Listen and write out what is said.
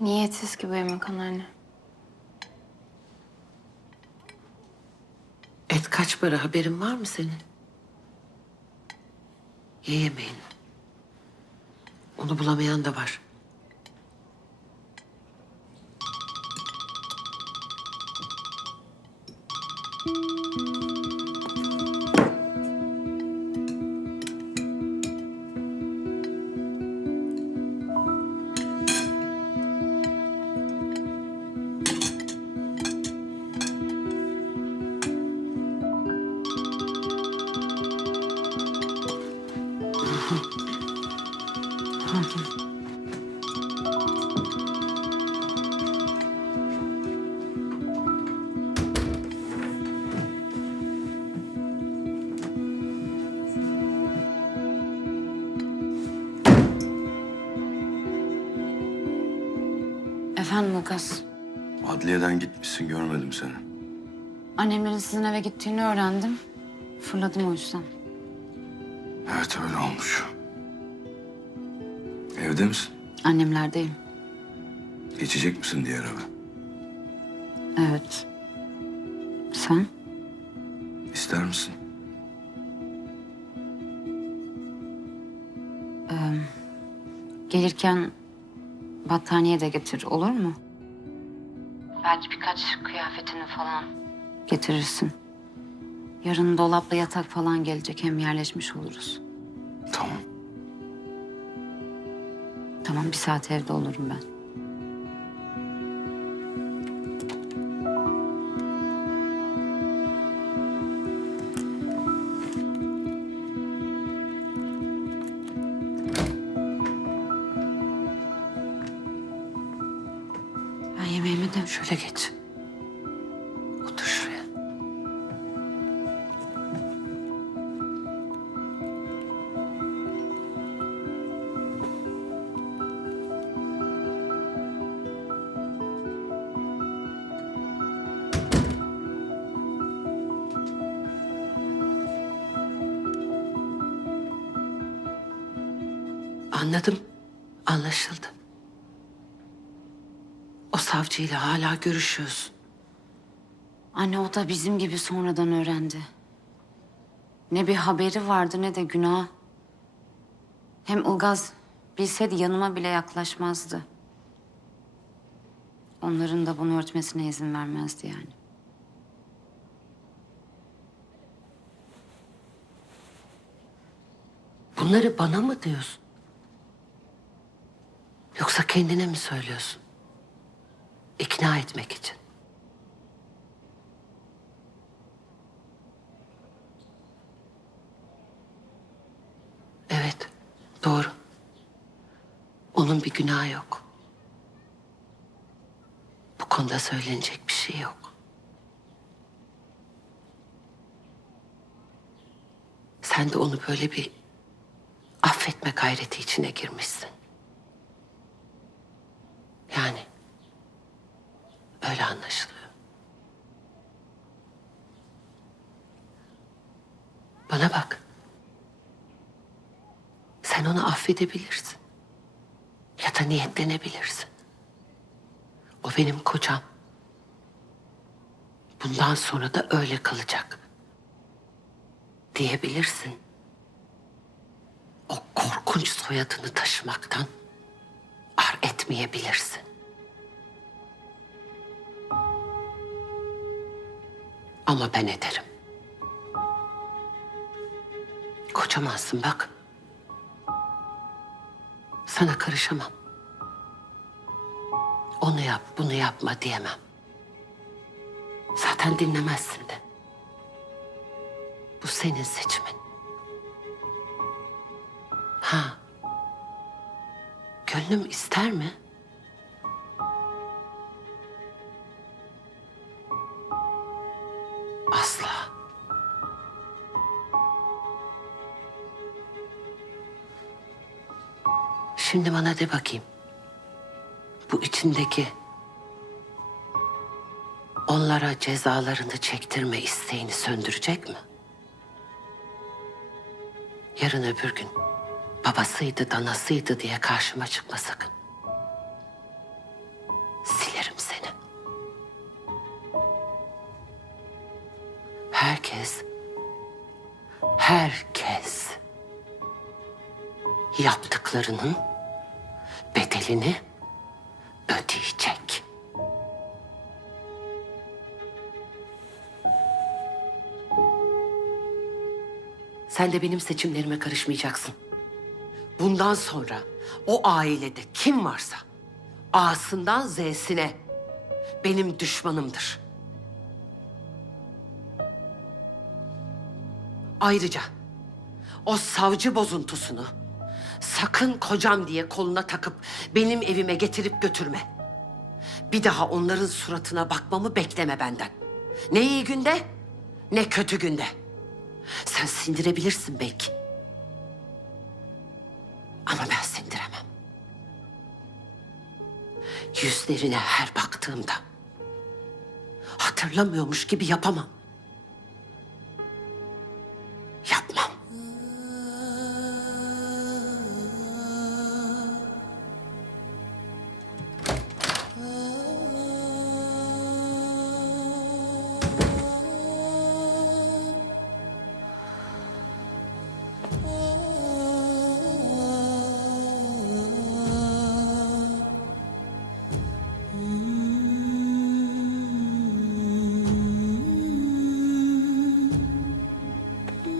Niyetsiz ki bu yemek anneanne. Et kaç para haberin var mı senin? Ye yemeğini. Onu bulamayan da var. Efendim Lukas. Adliyeden gitmişsin görmedim seni. Annemlerin sizin eve gittiğini öğrendim. Fırladım o yüzden. Evet öyle olmuş. Evde misin? Annemlerdeyim. Geçecek misin diğer eve? Evet. Sen? İster misin? Gelirken battaniye de getir olur mu? Belki birkaç kıyafetini falan getirirsin. Yarın dolapla yatak falan gelecek hem yerleşmiş oluruz. Tamam. Tamam bir saat evde olurum ben. Ben yemeğimi de Şöyle geç. Anladım. Anlaşıldı. O savcıyla hala görüşüyorsun. Anne o da bizim gibi sonradan öğrendi. Ne bir haberi vardı ne de günah. Hem Ilgaz bilseydi yanıma bile yaklaşmazdı. Onların da bunu örtmesine izin vermezdi yani. Bunları bana mı diyorsun? Yoksa kendine mi söylüyorsun? İkna etmek için. Evet, doğru. Onun bir günahı yok. Bu konuda söylenecek bir şey yok. Sen de onu böyle bir affetme gayreti içine girmişsin. Yani öyle anlaşılıyor. Bana bak. Sen onu affedebilirsin. Ya da niyetlenebilirsin. O benim kocam. Bundan sonra da öyle kalacak. Diyebilirsin. O korkunç soyadını taşımaktan ar etmeyebilirsin. Ama ben ederim. Kocamansın bak. Sana karışamam. Onu yap, bunu yapma diyemem. Zaten dinlemezsin de. Bu senin seçimin. Ha. Gönlüm ister mi? Asla. Şimdi bana de bakayım. Bu içindeki onlara cezalarını çektirme isteğini söndürecek mi? Yarın öbür gün babasıydı, danasıydı diye karşıma çıkma sakın. Silerim seni. Herkes, herkes yaptıklarının bedelini ödeyecek. Sen de benim seçimlerime karışmayacaksın. Bundan sonra o ailede kim varsa A'sından Z'sine benim düşmanımdır. Ayrıca o savcı bozuntusunu sakın kocam diye koluna takıp benim evime getirip götürme. Bir daha onların suratına bakmamı bekleme benden. Ne iyi günde ne kötü günde. Sen sindirebilirsin belki. Ama ben sindiremem. Yüzlerine her baktığımda hatırlamıyormuş gibi yapamam.